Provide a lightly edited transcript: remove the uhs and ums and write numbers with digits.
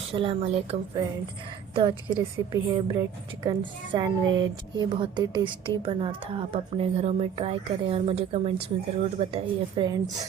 अस्सलाम वालेकुम फ्रेंड्स। तो आज की रेसिपी है ब्रेड चिकन सैंडविच। ये बहुत ही टेस्टी बना था। आप अपने घरों में ट्राई करें और मुझे कमेंट्स में ज़रूर बताइए फ्रेंड्स।